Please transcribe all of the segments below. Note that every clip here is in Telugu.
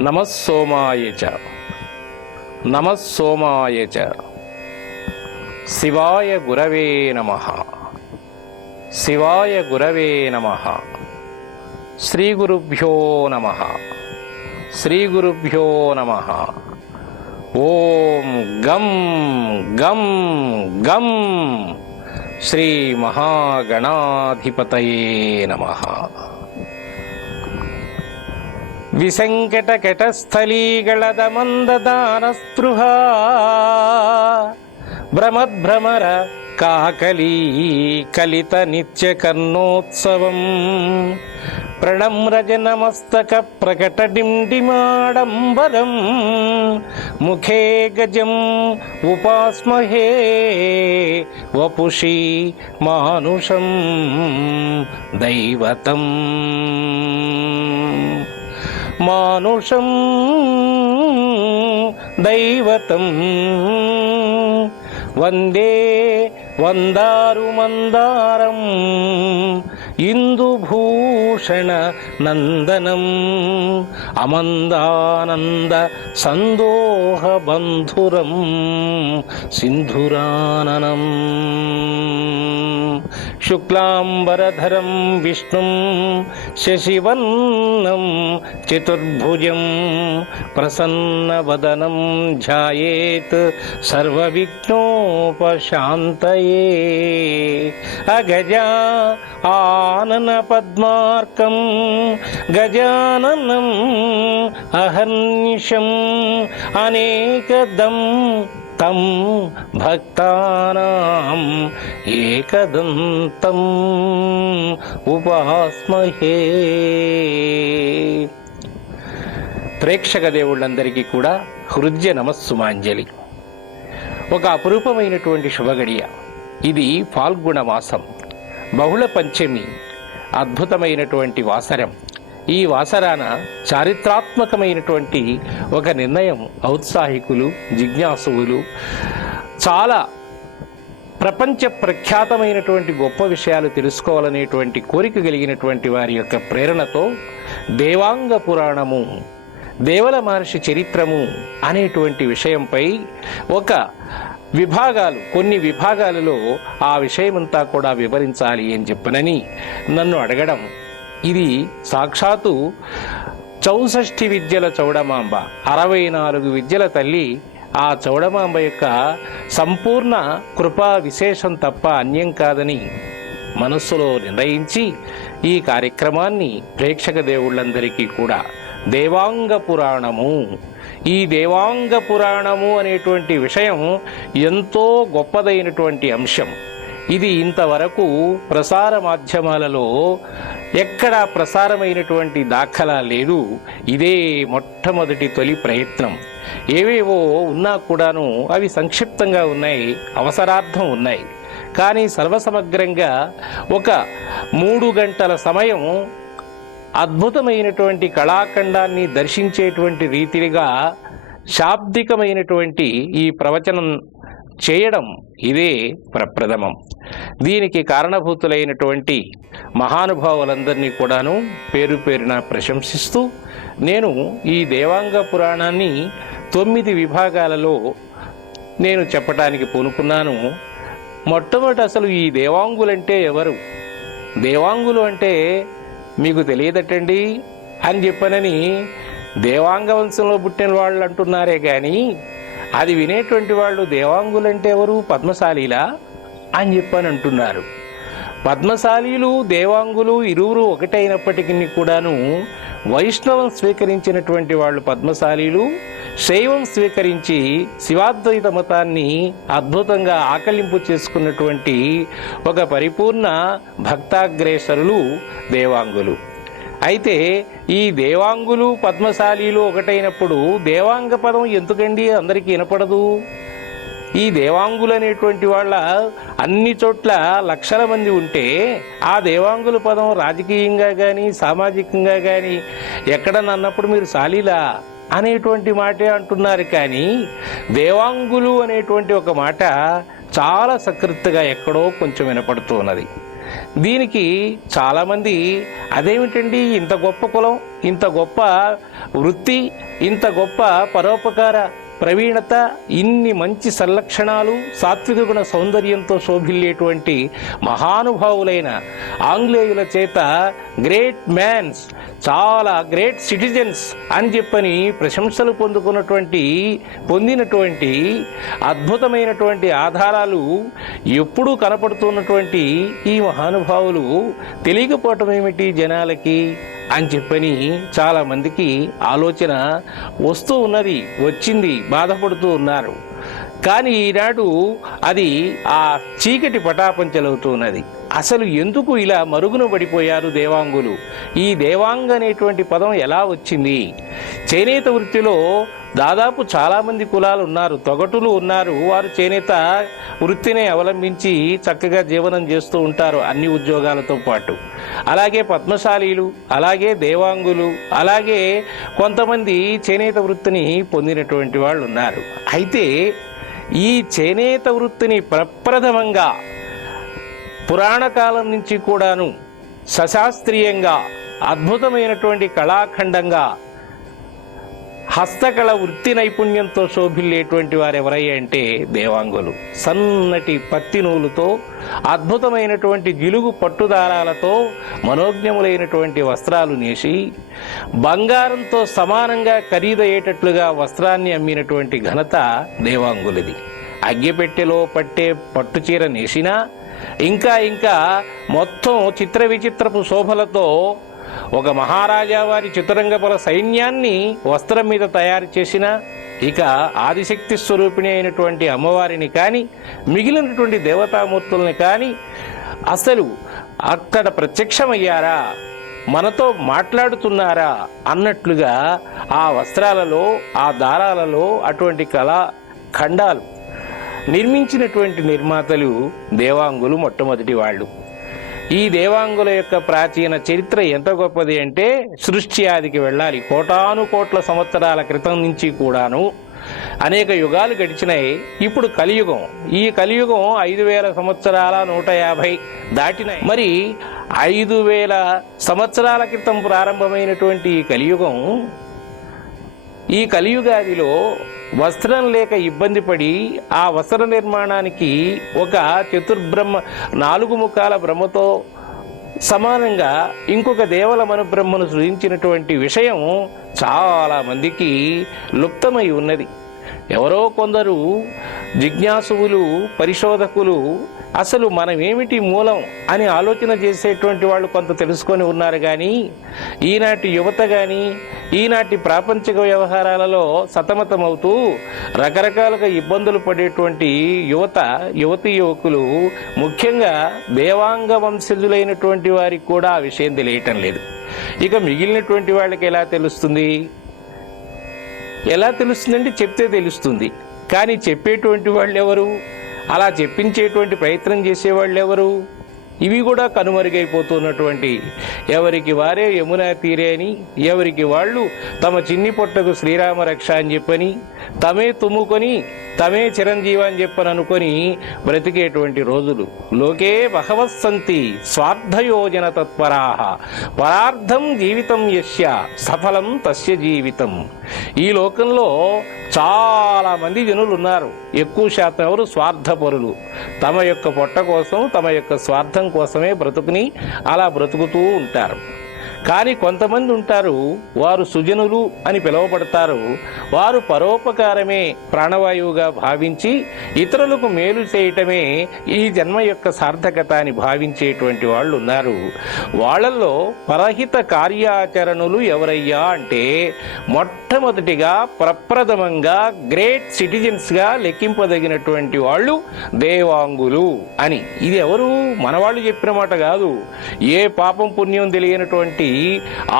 నమస్సోమాయ చ. నమస్సోమాయ చ. శివాయ గురవే నమ. శివాయ గురవే నమ. శ్రీ గురుభ్యో నమ. శ్రీ గురుభ్యో నమ. ఓం గం గం గం. శ్రీ మహాగణాధిపతయే నమ. విసంకటకటస్థలీగళదమందదానస్పృహ భ్రమద్భ్రమర కాకలీ కలిత నిత్యకర్ణోత్సవం ప్రణమ్రజనమస్తక ప్రకటడిండిమాడంబరం ముఖే గజం ఉపాస్మహే వపుషి మానుషం దైవతం. మానుషం മാനുഷം ദൈവതം വന്ദേ വന്ദാരുമന്ദാരം ఇందుభూషణ నందనం అమందానంద సందోహ బంధురం సింధురాననం. శుక్లాంబరధరం విష్ణుం శశివర్ణం చతుర్భుజం ప్రసన్నవదనం ధ్యాయేత్ సర్వవిఘ్నోపశాంతయే. అగజా ఆ పద్మార్కం గజాననం అహర్నిశం అనేకదం తం భక్తానాం ఏకదంతం. ఉపాస్మహే. ప్రేక్షక దేవుళ్ళందరికీ కూడా హృదయ నమస్సుమాంజలి. ఒక అపురూపమైనటువంటి శుభగడియ. ఇది ఫాల్గుణ మాసం. బహుళ పంచమి అద్భుతమైనటువంటి వాసరం. ఈ వాసరాన చారిత్రాత్మకమైనటువంటి ఒక నిర్ణయం ఔత్సాహికులు జిజ్ఞాసువులు చాలా ప్రపంచ ప్రఖ్యాతమైనటువంటి గొప్ప విషయాలు తెలుసుకోవాలనేటువంటి కోరిక కలిగినటువంటి వారి యొక్క ప్రేరణతో దేవాంగ పురాణము దేవల మహర్షి చరిత్రము అనేటువంటి విషయంపై ఒక విభాగాలు కొన్ని విభాగాలలో ఆ విషయమంతా కూడా వివరించాలి అని చెప్పనని నన్ను అడగడం ఇది సాక్షాత్తు చౌషష్ఠి విద్యల చౌడమాంబ అరవై నాలుగు విద్యల తల్లి ఆ చౌడమాంబ యొక్క సంపూర్ణ కృపా విశేషం తప్ప అన్యం కాదని మనస్సులో నిర్ణయించి ఈ కార్యక్రమాన్ని ప్రేక్షక దేవుళ్ళందరికీ కూడా దేవాంగ పురాణము. ఈ దేవాంగ పురాణము అనేటువంటి విషయం ఎంతో గొప్పదైనటువంటి అంశం. ఇది ఇంతవరకు ప్రసార మాధ్యమాలలో ఎక్కడా ప్రసారమైనటువంటి దాఖలా లేదు. ఇదే మొట్టమొదటి తొలి ప్రయత్నం. ఏవేవో ఉన్నా కూడాను అవి సంక్షిప్తంగా ఉన్నాయి అవసరార్థం ఉన్నాయి. కానీ సర్వసమగ్రంగా ఒక మూడు గంటల సమయం అద్భుతమైనటువంటి కళాఖండాన్ని దర్శించేటువంటి రీతిగా శాబ్దికమైనటువంటి ఈ ప్రవచనం చేయడం ఇదే ప్రప్రథమం. దీనికి కారణభూతులైనటువంటి మహానుభావులందరినీ కూడాను పేరు పేరున ప్రశంసిస్తూ నేను ఈ దేవాంగ పురాణాన్ని తొమ్మిది విభాగాలలో నేను చెప్పటానికి పూనుకున్నాను. మొట్టమొదటి అసలు ఈ దేవాంగులంటే ఎవరు? దేవాంగులు అంటే మీకు తెలియదటండి అని చెప్పనని దేవాంగ వంశంలో పుట్టిన వాళ్ళు అంటున్నారే కానీ అది వినేటువంటి వాళ్ళు దేవాంగులంటే ఎవరు? పద్మశాలీలా? అని చెప్పని అంటున్నారు. పద్మశాలీలు దేవాంగులు ఇరువురు ఒకటైనప్పటికీ కూడాను వైష్ణవం స్వీకరించినటువంటి వాళ్ళు పద్మశాలీలు శైవం స్వీకరించి శివాద్వైత మతాన్ని అద్భుతంగా ఆకలింపు చేసుకున్నటువంటి ఒక పరిపూర్ణ భక్తాగ్రేసరులు దేవాంగులు. అయితే ఈ దేవాంగులు పద్మశాలీలు ఒకటైనప్పుడు దేవాంగ పదం ఎందుకండి అందరికీ వినపడదు? ఈ దేవాంగులు అనేటువంటి వాళ్ళ అన్ని చోట్ల లక్షల మంది ఉంటే ఆ దేవాంగుల పదం రాజకీయంగా కానీ సామాజికంగా కానీ ఎక్కడనన్నప్పుడు మీరు సాలీలా అనేటువంటి మాటే అంటున్నారు కానీ దేవాంగులు అనేటువంటి ఒక మాట చాలా సకృత్తుగా ఎక్కడో కొంచెం వినపడుతూ ఉన్నది. దీనికి చాలామంది అదేమిటండి ఇంత గొప్ప కులం ఇంత గొప్ప వృత్తి ఇంత గొప్ప పరోపకార ప్రవీణత ఇన్ని మంచి సంలక్షణాలు సాత్విక గుణ సౌందర్యంతో శోభిల్లేటువంటి మహానుభావులైన ఆంగ్లేయుల చేత గ్రేట్ మ్యాన్స్ చాలా గ్రేట్ సిటిజన్స్ అని చెప్పని ప్రశంసలు పొందుకున్నటువంటి పొందినటువంటి అద్భుతమైనటువంటి ఆధారాలు ఎప్పుడూ కనపడుతున్నటువంటి ఈ మహానుభావులు. తెలియకపోవటం ఏమిటి జనాలకి? అని చెప్పని చాలా మందికి ఆలోచన వస్తూ ఉన్నది వచ్చింది బాధపడుతూ ఉన్నారు. కానీ ఈనాడు అది ఆ చీకటి పటాపంచలవుతూ ఉన్నది. అసలు ఎందుకు ఇలా మరుగున పడిపోయారు దేవాంగులు? ఈ దేవాంగ అనేటువంటి పదం ఎలా వచ్చింది? చేనేత వృత్తిలో దాదాపు చాలామంది కులాలు ఉన్నారు తొగటులు ఉన్నారు. వారు చేనేత వృత్తిని అవలంబించి చక్కగా జీవనం చేస్తూ ఉంటారు అన్ని ఉద్యోగాలతో పాటు. అలాగే పద్మశాలీలు అలాగే దేవాంగులు అలాగే కొంతమంది చేనేత వృత్తిని పొందినటువంటి వాళ్ళు ఉన్నారు. అయితే ఈ చేనేత వృత్తిని ప్రప్రథమంగా పురాణ కాలం నుంచి కూడాను సశాస్త్రీయంగా అద్భుతమైనటువంటి కళాఖండంగా హస్తకళ వృత్తి నైపుణ్యంతో శోభిల్లేటువంటి వారు ఎవరయ్యా అంటే దేవాంగులు. సన్నటి పత్తి నూలుతో అద్భుతమైనటువంటి గిలుగు పట్టుదారాలతో మనోజ్ఞములైనటువంటి వస్త్రాలు నేసి బంగారంతో సమానంగా ఖరీదయ్యేటట్లుగా వస్త్రాన్ని అమ్మినటువంటి ఘనత దేవాంగులది. అగ్గిపెట్టెలో పట్టే పట్టుచీర నేసినా ఇంకా ఇంకా మొత్తం చిత్ర విచిత్రపు శోభలతో ఒక మహారాజా వారి చతురంగపల సైన్యాన్ని వస్త్రం మీద తయారు చేసిన ఇక ఆదిశక్తి స్వరూపిణి అయినటువంటి అమ్మవారిని కానీ మిగిలినటువంటి దేవతామూర్తుల్ని కానీ అసలు అక్కడ ప్రత్యక్షమయ్యారా? మనతో మాట్లాడుతున్నారా? అన్నట్లుగా ఆ వస్త్రాలలో ఆ దారాలలో అటువంటి కళా ఖండాలు నిర్మించినటువంటి నిర్మాతలు దేవాంగులు మొట్టమొదటి వాళ్ళు. ఈ దేవాంగుల యొక్క ప్రాచీన చరిత్ర ఎంత గొప్పది అంటే సృష్టి ఆదికి వెళ్ళాలి. కోటాను కోట్ల సంవత్సరాల క్రితం నుంచి కూడాను అనేక యుగాలు గడిచినాయి. ఇప్పుడు కలియుగం. ఈ కలియుగం ఐదు వేల సంవత్సరాల నూట యాభై దాటినాయి. మరి ఐదు వేల సంవత్సరాల క్రితం ప్రారంభమైనటువంటి ఈ కలియుగం ఈ కలియుగాదిలో వస్త్రం లేక ఇబ్బంది పడి ఆ వస్త్ర నిర్మాణానికి ఒక చతుర్బ్రహ్మ నాలుగు ముఖాల బ్రహ్మతో సమానంగా ఇంకొక దేవల మనుబ్రహ్మను సృజించినటువంటి విషయం చాలా మందికి లుప్తమై ఉన్నది. ఎవరో కొందరు జిజ్ఞాసువులు పరిశోధకులు అసలు మనం ఏమిటి మూలం అని ఆలోచన చేసేటువంటి వాళ్ళు కొంత తెలుసుకొని ఉన్నారు కానీ ఈనాటి యువత కానీ ఈనాటి ప్రాపంచిక వ్యవహారాలలో సతమతమవుతూ రకరకాలుగా ఇబ్బందులు పడేటువంటి యువత యువతి యువకులు ముఖ్యంగా దేవాంగ వంశజులైనటువంటి వారికి కూడా ఆ విషయం తెలియటం లేదు. ఇక మిగిలినటువంటి వాళ్ళకి ఎలా తెలుస్తుంది? ఎలా తెలుస్తుందంటే చెప్తే తెలుస్తుంది. కానీ చెప్పేటువంటి వాళ్ళు ఎవరు అలా చెప్పించేటువంటి ప్రయత్నం చేసేవాళ్ళు ఎవరు ఇవి కూడా కనుమరుగైపోతున్నటువంటి ఎవరికి వారే యమునా తీరే అని ఎవరికి వాళ్ళు తమ చిన్ని పొట్టకు శ్రీరామ రక్ష అని చెప్పని తమే తుమ్ముకొని తమే చిరంజీవి అని చెప్పని అనుకొని బ్రతికేటువంటి రోజులు. లోకే బహవస్సంతి స్వార్థయోజన తత్పరాహ పరార్థం జీవితం యస్య సఫలం తస్య జీవితం. ఈ లోకంలో చాలా మంది జనులు ఉన్నారు ఎక్కువ శాతం ఎవరు స్వార్థపరులు. తమ యొక్క పొట్ట కోసం తమ యొక్క స్వార్థం కోసమే బ్రతుకుని అలా బ్రతుకుతూ ఉంటారు. కానీ కొంతమంది ఉంటారు వారు సుజనులు అని పిలువబడతారు. వారు పరోపకారమే ప్రాణవాయువుగా భావించి ఇతరులకు మేలు చేయటమే ఈ జన్మ యొక్క సార్థకత అని భావించేటువంటి వాళ్ళు ఉన్నారు. వాళ్ళల్లో పరహిత కార్యాచరణలు ఎవరయ్యా అంటే మొట్టమొదటిగా ప్రప్రథమంగా గ్రేట్ సిటిజన్స్గా లెక్కింపదగినటువంటి వాళ్ళు దేవాంగులు అని. ఇది ఎవరు? మనవాళ్ళు చెప్పిన మాట కాదు. ఏ పాపం పుణ్యం తెలియనటువంటి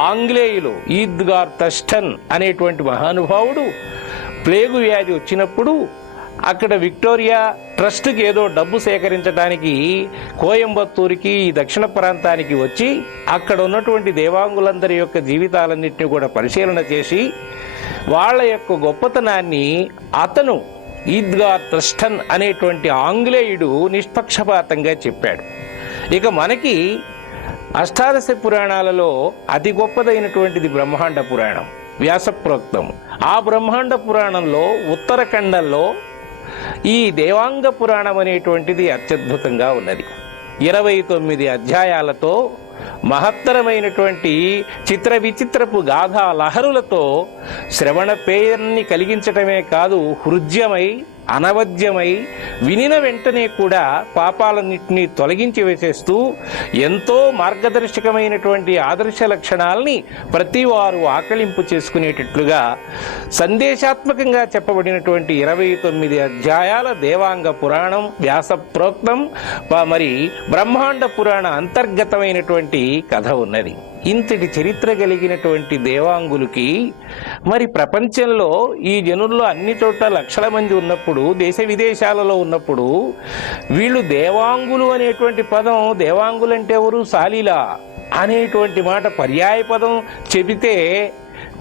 ఆంగ్లేయులు ఈద్గార్ తస్టన్ అనేటువంటి మహానుభావుడు ప్లేగు వ్యాధి వచ్చినప్పుడు అక్కడ విక్టోరియా ట్రస్ట్కి ఏదో డబ్బు సేకరించడానికి కోయంబత్తూరుకి ఈ దక్షిణ ప్రాంతానికి వచ్చి అక్కడ ఉన్నటువంటి దేవాంగులందరి యొక్క జీవితాలన్నింటినీ కూడా పరిశీలన చేసి వాళ్ళ యొక్క గొప్పతనాన్ని అతను ఈద్గా ట్రస్టన్ అనేటువంటి ఆంగ్లేయుడు నిష్పక్షపాతంగా చెప్పాడు. ఇక మనకి అష్టాదశ పురాణాలలో అతి గొప్పదైనటువంటిది బ్రహ్మాండ పురాణం వ్యాసప్రోక్తం. ఆ బ్రహ్మాండ పురాణంలో ఉత్తరఖండంలో ఈ దేవాంగ పురాణం అనేటువంటిది అత్యద్భుతంగా ఉన్నది. ఇరవై తొమ్మిది అధ్యాయాలతో మహత్తరమైనటువంటి చిత్ర విచిత్రపు గాథా లహరులతో శ్రవణ పేరుని కలిగించటమే కాదు హృద్యమై అనవధ్యమై వినిన వెంటనే కూడా పాపాలన్నింటినీ తొలగించి వేసేస్తూ ఎంతో మార్గదర్శకమైనటువంటి ఆదర్శ లక్షణాలని ప్రతి వారు ఆకలింపు చేసుకునేటట్లుగా సందేశాత్మకంగా చెప్పబడినటువంటి ఇరవై తొమ్మిది అధ్యాయాల దేవాంగ పురాణం వ్యాస ప్రోక్తం మరి బ్రహ్మాండ పురాణ అంతర్గతమైనటువంటి కథ ఉన్నది. ఇంతటి చరిత్ర కలిగినటువంటి దేవాంగులకి మరి ప్రపంచంలో ఈ జనుల్లో అన్ని చోట్ల లక్షల మంది ఉన్నప్పుడు దేశ విదేశాలలో ఉన్నప్పుడు వీళ్ళు దేవాంగులు అనేటువంటి పదం దేవాంగులు అంటే ఎవరు? సాలీలా అనేటువంటి మాట పర్యాయ పదం చెబితే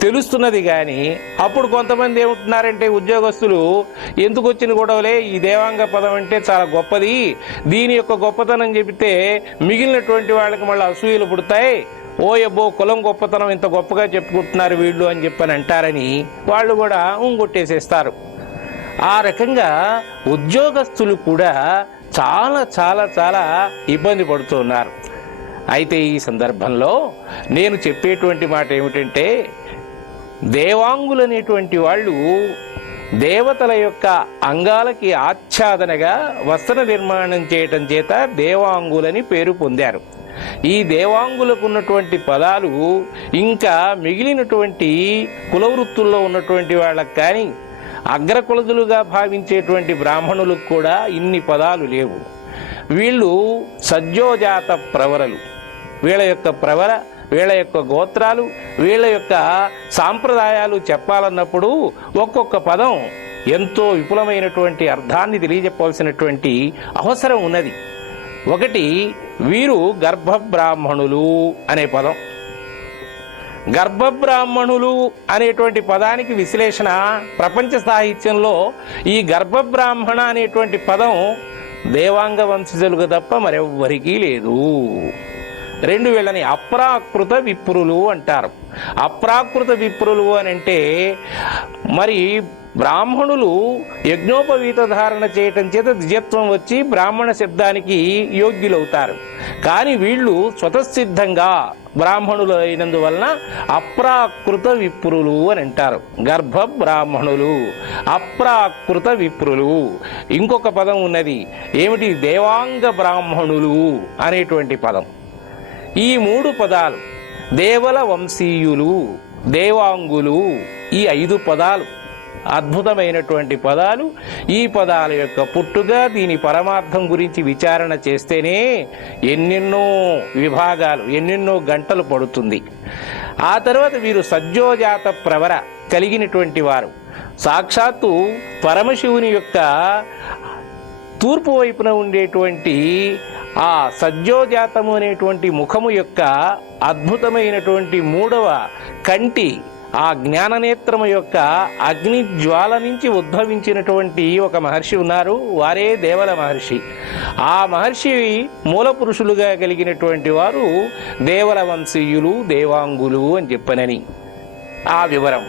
తెలుస్తున్నది కానీ అప్పుడు కొంతమంది ఏమంటున్నారంటే ఉద్యోగస్తులు ఎందుకు వచ్చిన గొడవలే? ఈ దేవాంగ పదం అంటే చాలా గొప్పది. దీని యొక్క గొప్పతనం చెబితే మిగిలినటువంటి వాళ్ళకి మళ్ళీ అసూయలు పుడతాయి. ఓ ఎబ్బో కులం గొప్పతనం ఇంత గొప్పగా చెప్పుకుంటున్నారు వీళ్ళు అని చెప్పని అంటారని వాళ్ళు కూడా ఉంగొట్టేసేస్తారు. ఆ రకంగా ఉద్యోగస్తులు కూడా చాలా చాలా చాలా ఇబ్బంది పడుతున్నారు అయితే ఈ సందర్భంలో నేను చెప్పేటువంటి మాట ఏమిటంటే దేవాంగులు అనేటువంటి వాళ్ళు దేవతల యొక్క అంగాలకి ఆచ్ఛాదనగా వస్త్ర నిర్మాణం చేయటం చేత దేవాంగులని పేరు పొందారు. ఈ దేవాంగులకు ఉన్నటువంటి పదాలు ఇంకా మిగిలినటువంటి కులవృత్తుల్లో ఉన్నటువంటి వాళ్ళకి కానీ అగ్రకులదులుగా భావించేటువంటి బ్రాహ్మణులకు కూడా ఇన్ని పదాలు లేవు. వీళ్ళు సజ్జోజాత ప్రవరలు. వీళ్ళ యొక్క ప్రవర వీళ్ళ యొక్క గోత్రాలు వీళ్ళ యొక్క సాంప్రదాయాలు చెప్పాలన్నప్పుడు ఒక్కొక్క పదం ఎంతో విపులమైనటువంటి అర్థాన్ని తెలియజెప్పవలసినటువంటి అవసరం ఉన్నది. ఒకటి వీరు గర్భబ్రాహ్మణులు అనే పదం. గర్భబ్రాహ్మణులు అనేటువంటి పదానికి విశ్లేషణ ప్రపంచ సాహిత్యంలో ఈ గర్భబ్రాహ్మణ అనేటువంటి పదం దేవాంగ వంశజులకు తప్ప మరెవ్వరికీ లేదు. రెండు వీళ్ళని అప్రాకృత విప్రులు అంటారు. అప్రాకృత విప్రులు అని అంటే మరి బ్రాహ్మణులు యజ్ఞోపవీత ధారణ చేయటం చేత ద్విజత్వం వచ్చి బ్రాహ్మణ శబ్దానికి యోగ్యులవుతారు. కానీ వీళ్ళు స్వతసిద్ధంగా బ్రాహ్మణులు అయినందువలన అప్రాకృత విప్రులు అని అంటారు. గర్భ బ్రాహ్మణులు అప్రాకృత విప్రులు. ఇంకొక పదం ఉన్నది ఏమిటి? దేవాంగ బ్రాహ్మణులు అనేటువంటి పదం. ఈ మూడు పదాలు దేవల వంశీయులు దేవాంగులు ఈ ఐదు పదాలు అద్భుతమైనటువంటి పదాలు. ఈ పదాల యొక్క పుట్టుగా దీని పరమార్థం గురించి విచారణ చేస్తేనే ఎన్నెన్నో విభాగాలు ఎన్నెన్నో గంటలు పడుతుంది. ఆ తర్వాత వీరు సజ్జోజాత ప్రవర కలిగినటువంటి వారు. సాక్షాత్తు పరమశివుని యొక్క తూర్పు వైపున ఉండేటువంటి ఆ సజ్జోజాతము అనేటువంటి ముఖము యొక్క అద్భుతమైనటువంటి మూడవ కంటి ఆ జ్ఞాననేత్రము యొక్క అగ్ని జ్వాల నుంచి ఉద్భవించినటువంటి ఒక మహర్షి ఉన్నారు వారే దేవల మహర్షి. ఆ మహర్షి మూల పురుషులుగా కలిగినటువంటి వారు దేవల వంశీయులు దేవాంగులు అని చెప్పనని. ఆ వివరం.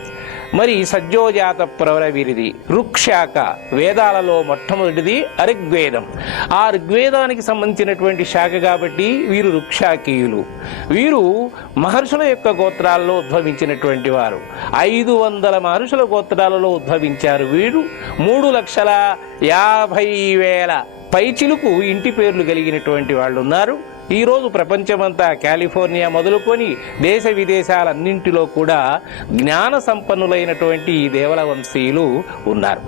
మరి సజ్జోజాత ప్రవర వీరిది. రుక్షాక వేదాలలో మొట్టమొదటిది అరిగ్వేదం ఆ ఋగ్వేదానికి సంబంధించినటువంటి శాఖ కాబట్టి వీరు రుక్షాకీయులు. వీరు మహర్షుల యొక్క గోత్రాల్లో ఉద్భవించినటువంటి వారు. ఐదు వందల మహర్షుల గోత్రాలలో ఉద్భవించారు వీరు. మూడు లక్షల యాభై వేల పైచిలుకు ఇంటి పేర్లు కలిగినటువంటి వాళ్ళు ఉన్నారు ఈరోజు ప్రపంచమంతా కాలిఫోర్నియా మొదలుకొని దేశ విదేశాలన్నింటిలో కూడా జ్ఞాన సంపన్నులైనటువంటి ఈ దేవల వంశీయులు ఉన్నారు.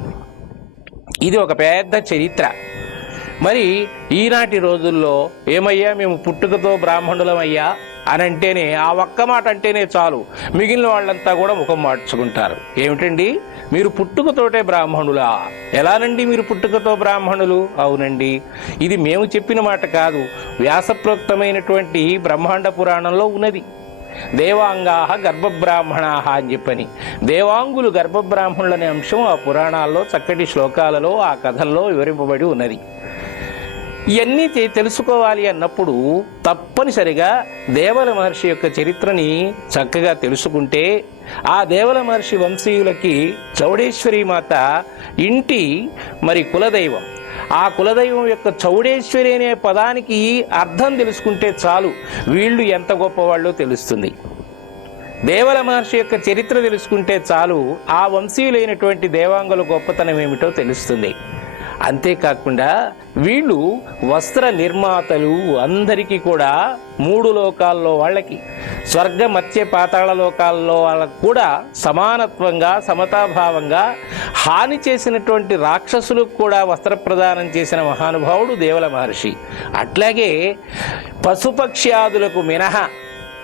ఇది ఒక పెద్ద చరిత్ర. మరి ఈనాటి రోజుల్లో ఏమయ్యా మేము పుట్టుకతో బ్రాహ్మణులమయ్యా అని అంటేనే ఆ ఒక్క మాట అంటేనే చాలు. మిగిలిన వాళ్ళంతా కూడా ముఖం మార్చుకుంటారు. ఏమిటండి? మీరు పుట్టుకతోటే బ్రాహ్మణులా? ఎలానండి మీరు పుట్టుకతో బ్రాహ్మణులు? అవునండి. ఇది మేము చెప్పిన మాట కాదు. వ్యాసప్రోక్తమైనటువంటి బ్రహ్మాండ పురాణంలో ఉన్నది. దేవాంగాహ గర్భబ్రాహ్మణాహ అని చెప్పని. దేవాంగులు గర్భబ్రాహ్మణులనే అంశం ఆ పురాణాల్లో చక్కటి శ్లోకాలలో ఆ కథల్లో వివరింపబడి ఉన్నది. ఇవన్నీ తెలుసుకోవాలి అన్నప్పుడు తప్పనిసరిగా దేవల మహర్షి యొక్క చరిత్రని చక్కగా తెలుసుకుంటే ఆ దేవల మహర్షి వంశీయులకి చౌడేశ్వరి మాత ఇంటి మరి కులదైవం. ఆ కులదైవం యొక్క చౌడేశ్వరి అనే పదానికి అర్థం తెలుసుకుంటే చాలు. వీళ్ళు ఎంత గొప్పవాళ్ళో తెలుస్తుంది. దేవల మహర్షి యొక్క చరిత్ర తెలుసుకుంటే చాలు ఆ వంశీయులైనటువంటి దేవాంగుల గొప్పతనం ఏమిటో తెలుస్తుంది. అంతేకాకుండా వీళ్ళు వస్త్ర నిర్మాతలు అందరికీ కూడా మూడు లోకాల్లో వాళ్ళకి స్వర్గ మత్స్య పాతాళ లోకాల్లో వాళ్ళకు కూడా సమానత్వంగా సమతాభావంగా హాని చేసినటువంటి రాక్షసులకు కూడా వస్త్ర ప్రదానం చేసిన మహానుభావుడు దేవల మహర్షి. అట్లాగే పశుపక్ష్యాదులకు మినహా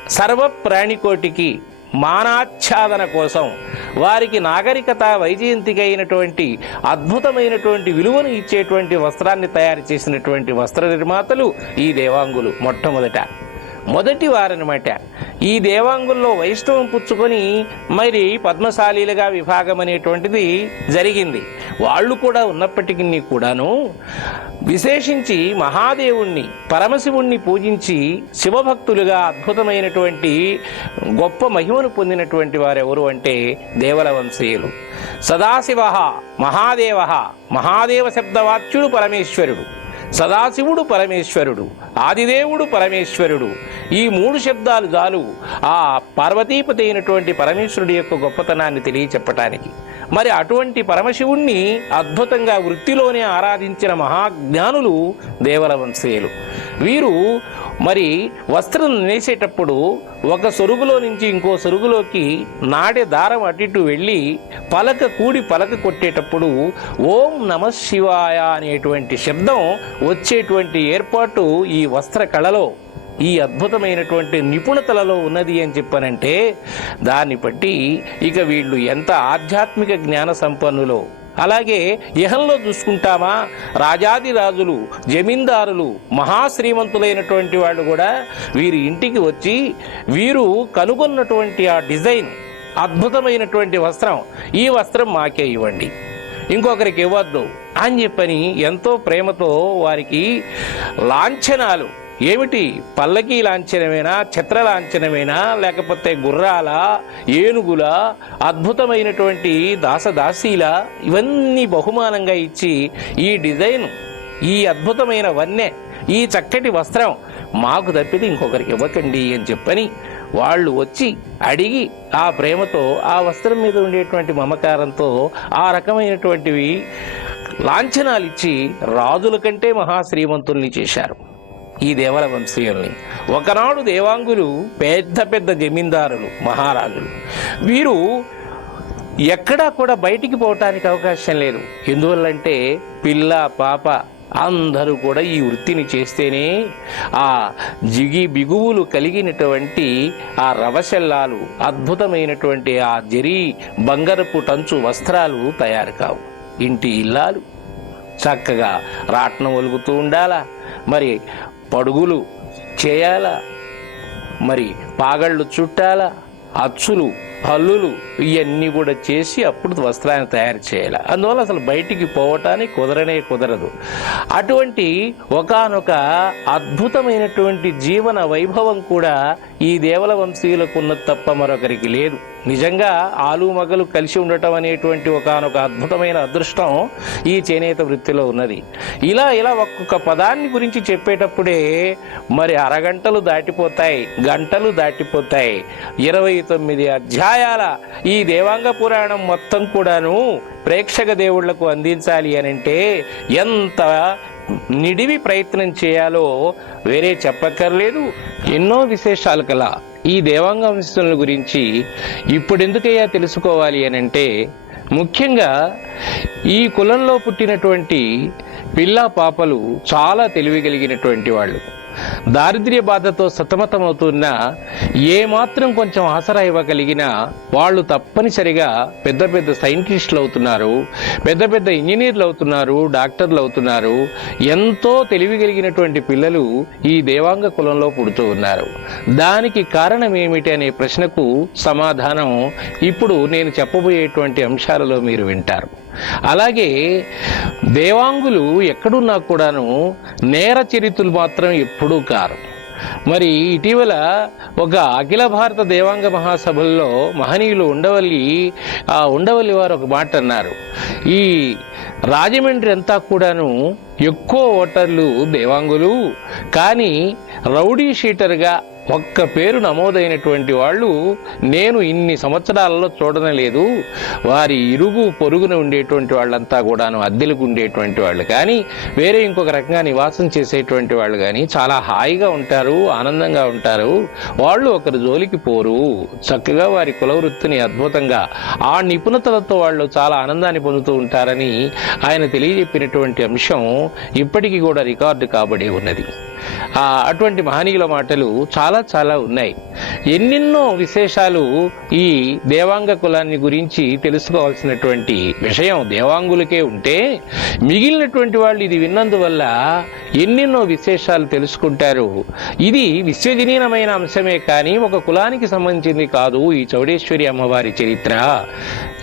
సర్వ ప్రాణికోటికి మానాచ్ఛాదన కోసం వారికి నాగరికత వైజయంతికి అయినటువంటి అద్భుతమైనటువంటి విలువను ఇచ్చేటువంటి వస్త్రాన్ని తయారు చేసినటువంటి వస్త్ర నిర్మాతలు ఈ దేవాంగులు మొట్టమొదట. మొదటి వారనమాట. ఈ దేవాంగుల్లో వైష్ణవం పుచ్చుకొని మరి పద్మశాలీలుగా విభాగం అనేటువంటిది జరిగింది. వాళ్ళు కూడా ఉన్నప్పటికీ కూడాను విశేషించి మహాదేవుణ్ణి పరమశివుణ్ణి పూజించి శివభక్తులుగా అద్భుతమైనటువంటి గొప్ప మహిమను పొందినటువంటి వారెవరు అంటే దేవల వంశీయులు సదాశివ మహాదేవ మహాదేవ శబ్దవాచ్యుడు పరమేశ్వరుడు. సదాశివుడు పరమేశ్వరుడు ఆదిదేవుడు పరమేశ్వరుడు. ఈ మూడు శబ్దాలు చాలు ఆ పార్వతీపతి అయినటువంటి పరమేశ్వరుడి యొక్క గొప్పతనాన్ని తెలియచెప్పటానికి. మరి అటువంటి పరమశివుణ్ణి అద్భుతంగా వృత్తిలోనే ఆరాధించిన మహాజ్ఞానులు దేవల వంశీయులు వీరు మరి వస్త్రం నేసేటప్పుడు ఒక సొరుగులో నుంచి ఇంకో సొరుగులోకి నాడే దారం అటు ఇటు వెళ్ళి పలక కూడి పలక కొట్టేటప్పుడు ఓం నమ శివాయ అనేటువంటి శబ్దం వచ్చేటువంటి ఏర్పాటు ఈ వస్త్ర కళలో ఈ అద్భుతమైనటువంటి నిపుణతలలో ఉన్నది అని చెప్పానంటే దాన్ని బట్టి ఇక వీళ్ళు ఎంత ఆధ్యాత్మిక జ్ఞాన సంపన్నులో అలాగే ఇహంలో చూసుకుంటామా? రాజాది రాజులు జమీందారులు మహాశ్రీమంతులైనటువంటి వాళ్ళు కూడా వీరి ఇంటికి వచ్చి వీరు కనుగొన్నటువంటి ఆ డిజైన్ అద్భుతమైనటువంటి వస్త్రం ఈ వస్త్రం మాకే ఇవ్వండి. ఇంకొకరికి ఇవ్వద్దు అని చెప్పని ఎంతో ప్రేమతో వారికి లాంఛనాలు ఏమిటి? పల్లకీ లాంఛనమేనా? చిత్ర లాంఛనమేనా? లేకపోతే గుర్రాల? ఏనుగుల? అద్భుతమైనటువంటి దాసదాసీల? ఇవన్నీ బహుమానంగా ఇచ్చి ఈ డిజైన్ ఈ అద్భుతమైన వన్నె ఈ చక్కటి వస్త్రం మాకు తప్పితే ఇంకొకరికి ఇవ్వకండి అని చెప్పని వాళ్ళు వచ్చి అడిగి ఆ ప్రేమతో ఆ వస్త్రం మీద ఉండేటువంటి మమకారంతో ఆ రకమైనటువంటివి లాంఛనాలిచ్చి రాజుల కంటే మహాశ్రీమంతుల్ని చేశారు. ఈ దేవర వంశీయుల్ని. ఒకనాడు దేవాంగులు పెద్ద పెద్ద జమీందారులు మహారాజులు. వీరు ఎక్కడా కూడా బయటికి పోవటానికి అవకాశం లేదు. ఎందువల్లంటే పిల్ల పాప అందరూ కూడా ఈ వృత్తిని చేస్తేనే ఆ జిగి బిగువులు కలిగినటువంటి ఆ రవశల్లాలు అద్భుతమైనటువంటి ఆ జరి బంగారపు టంచు వస్త్రాలు తయారు కావు. ఇంటి ఇల్లాలు చక్కగా రాట్నం ఒలుగుతూ ఉండాలా. మరి పడుగులు చేయాలా? మరి పాగళ్ళు చుట్టాలా? అచ్చులు హల్లులు ఇవన్నీ కూడా చేసి అప్పుడు వస్త్రాన్ని తయారు చేయాలి. అందువల్ల అసలు బయటికి పోవటానికి కుదరనే కుదరదు. అటువంటి ఒకానొక అద్భుతమైనటువంటి జీవన వైభవం కూడా ఈ దేవల వంశీయులకు ఉన్నది తప్ప మరొకరికి లేదు. నిజంగా ఆలు మగలు కలిసి ఉండటం అనేటువంటి ఒకానొక అద్భుతమైన అదృష్టం ఈ చేనేత వృత్తిలో ఉన్నది. ఇలా ఇలా ఒక్కొక్క పదాన్ని గురించి చెప్పేటప్పుడే మరి అరగంటలు దాటిపోతాయి గంటలు దాటిపోతాయి. ఇరవై తొమ్మిది అధ్యాయాల ఈ దేవాంగ పురాణం మొత్తం కూడాను ప్రేక్షక దేవుళ్ళకు అందించాలి అని అంటే ఎంత నిడివి ప్రయత్నం చేయాలో వేరే చెప్పక్కర్లేదు. ఎన్నో విశేషాలు కల. ఈ దేవాంగ వంశస్థుల గురించి ఇప్పుడెందుకయ్యా తెలుసుకోవాలి అని అంటే ముఖ్యంగా ఈ కులంలో పుట్టినటువంటి పిల్ల పాపలు చాలా తెలివి కలిగినటువంటి వాళ్ళు. దారిద్ర్య బాధతో సతమతమవుతున్న ఏమాత్రం కొంచెం ఆసరా ఇవ్వగలిగినా వాళ్ళు తప్పనిసరిగా పెద్ద పెద్ద సైంటిస్టులు అవుతున్నారు పెద్ద పెద్ద ఇంజనీర్లు అవుతున్నారు డాక్టర్లు అవుతున్నారు. ఎంతో తెలివి కలిగినటువంటి పిల్లలు ఈ దేవాంగ కులంలో పుడుతూ ఉన్నారు. దానికి కారణం ఏమిటి అనే ప్రశ్నకు సమాధానం ఇప్పుడు నేను చెప్పబోయేటువంటి అంశాలలో మీరు వింటారు. అలాగే దేవాంగులు ఎక్కడున్నా కూడాను నేర చరిత్రలు మాత్రం ఎప్పుడూ కారు. మరి ఇటీవల ఒక అఖిల భారత దేవాంగ మహాసభల్లో మహనీయులు ఉండవల్లి ఆ ఉండవల్లి వారు ఒక మాట అన్నారు. ఈ రాజమండ్రి అంతా కూడాను ఎక్కువ ఓటర్లు దేవాంగులు కానీ రౌడీ షీటర్గా ఒక్క పేరు నమోదైనటువంటి వాళ్ళు నేను ఇన్ని సంవత్సరాలలో చూడనలేదు వారి ఇరుగు పొరుగున ఉండేటువంటి వాళ్ళంతా కూడాను అద్దెలకు ఉండేటువంటి వాళ్ళు. కానీ వేరే ఇంకొక రకంగా నివాసం చేసేటువంటి వాళ్ళు కానీ చాలా హాయిగా ఉంటారు ఆనందంగా ఉంటారు. వాళ్ళు ఒకరి జోలికి పోరు. చక్కగా వారి కుల వృత్తిని అద్భుతంగా ఆ నిపుణతలతో వాళ్ళు చాలా ఆనందాన్ని పొందుతూ ఉంటారని ఆయన తెలియజెప్పినటువంటి అంశం ఇప్పటికీ కూడా రికార్డు కాబడి ఉన్నది. అటువంటి మహనీయుల మాటలు చాలా చాలా ఉన్నాయి. ఎన్నెన్నో విశేషాలు ఈ దేవాంగ కులాన్ని గురించి తెలుసుకోవాల్సినటువంటి విషయం దేవాంగులకే ఉంటే మిగిలినటువంటి వాళ్ళు ఇది విన్నందువల్ల ఎన్నెన్నో విశేషాలు తెలుసుకుంటారు. ఇది విశ్వజనీయమైన అంశమే కానీ ఒక కులానికి సంబంధించింది కాదు ఈ చౌడేశ్వరి అమ్మవారి చరిత్ర.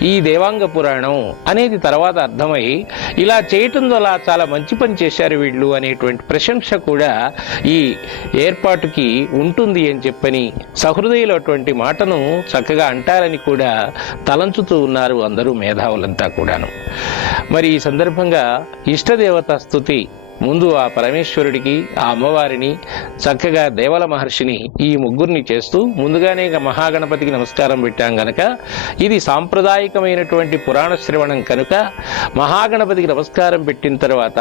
ఈ దేవాంగ పురాణం అనేది తర్వాత అర్థమై ఇలా చేయటం వల్ల చాలా మంచి పని చేశారు వీళ్ళు అనేటువంటి ప్రశంస కూడా ఈ ఏర్పాటుకి ఉంటుంది అని చెప్పని సహృదయులు అటువంటి మాటను చక్కగా అంటారని కూడా తలంచుతూ ఉన్నారు అందరూ మేధావులంతా కూడాను. మరి ఈ సందర్భంగా ఇష్టదేవత స్థుతి ముందు ఆ పరమేశ్వరుడికి ఆ అమ్మవారిని చక్కగా దేవల మహర్షిని ఈ ముగ్గురిని చేస్తూ ముందుగానే ఇక మహాగణపతికి నమస్కారం పెట్టాం గనక ఇది సాంప్రదాయకమైనటువంటి పురాణ శ్రవణం కనుక మహాగణపతికి నమస్కారం పెట్టిన తర్వాత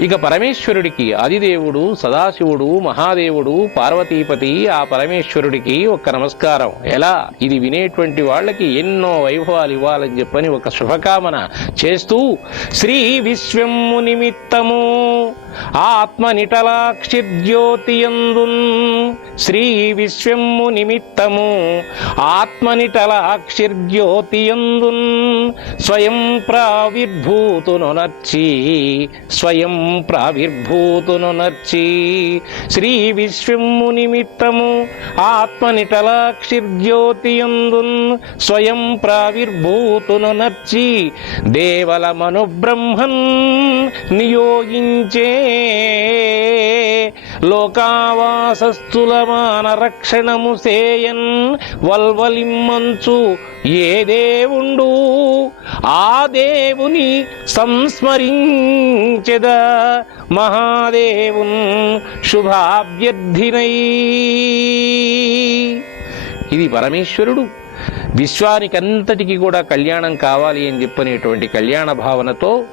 ఇక పరమేశ్వరుడికి ఆదిదేవుడు సదాశివుడు మహాదేవుడు పార్వతీపతి ఆ పరమేశ్వరుడికి ఒక నమస్కారం. ఎలా? ఇది వినేటువంటి వాళ్ళకి ఎన్నో వైభవాలు ఇవ్వాలని చెప్పని ఒక శుభకామన చేస్తూ శ్రీ విశ్వము నిమిత్తము ఆత్మనిటలాక్షిర్జ్యోతియందున్ శ్రీ విశ్వము నిమిత్తము ఆత్మనిటలాక్షిర్జ్యోతియందున్ స్వయం ప్రావిర్భూతును నచ్చి స్వయం ప్రావిర్భూతును నచ్చి శ్రీ విశ్వము నిమిత్తము ఆత్మనిటలాక్షిర్జ్యోతియందున్ స్వయం ప్రావిర్భూతును దేవలమను దేవల నియోగి నియోగించే లోకావాసస్థులమాన రక్షణము సేయన్ వల్వలిమ్మంచు. ఏ దేవుండు? ఆ దేవుని సంస్మరించెద మహాదేవున్ శుభాభ్యర్థినై. ఇది పరమేశ్వరుడు విశ్వానికంతటికి కూడా కళ్యాణం కావాలి అని చెప్పనేటువంటి కళ్యాణ భావనతో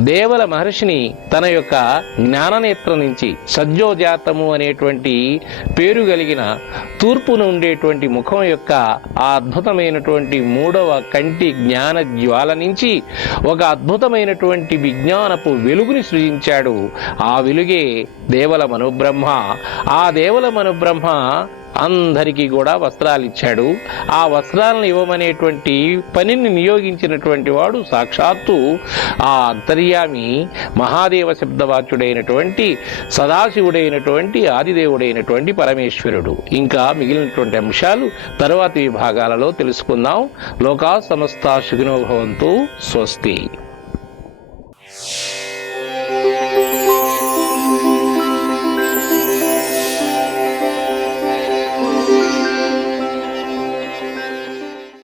దేవల మహర్షిని తన యొక్క జ్ఞాననేత్రం నుంచి సజ్జోజాతము అనేటువంటి పేరు కలిగిన తూర్పున ఉండేటువంటి ముఖం యొక్క ఆ అద్భుతమైనటువంటి మూడవ కంటి జ్ఞాన జ్వాల నుంచి ఒక అద్భుతమైనటువంటి విజ్ఞానపు వెలుగుని సృజించాడు. ఆ వెలుగే దేవల మనుబ్రహ్మ. ఆ దేవల మనుబ్రహ్మ అందరికీ కూడా వస్త్రాలు ఇచ్చాడు. ఆ వస్త్రాలను ఇవ్వమనేటువంటి పనిని నియోగించినటువంటి వాడు సాక్షాత్తు ఆ అంతర్యామి మహాదేవ శబ్దవాచ్యుడైనటువంటి సదాశివుడైనటువంటి ఆదిదేవుడైనటువంటి పరమేశ్వరుడు. ఇంకా మిగిలినటువంటి అంశాలు తరువాతి విభాగాలలో తెలుసుకుందాం. లోకా సమస్త సుఖినో స్వస్తి.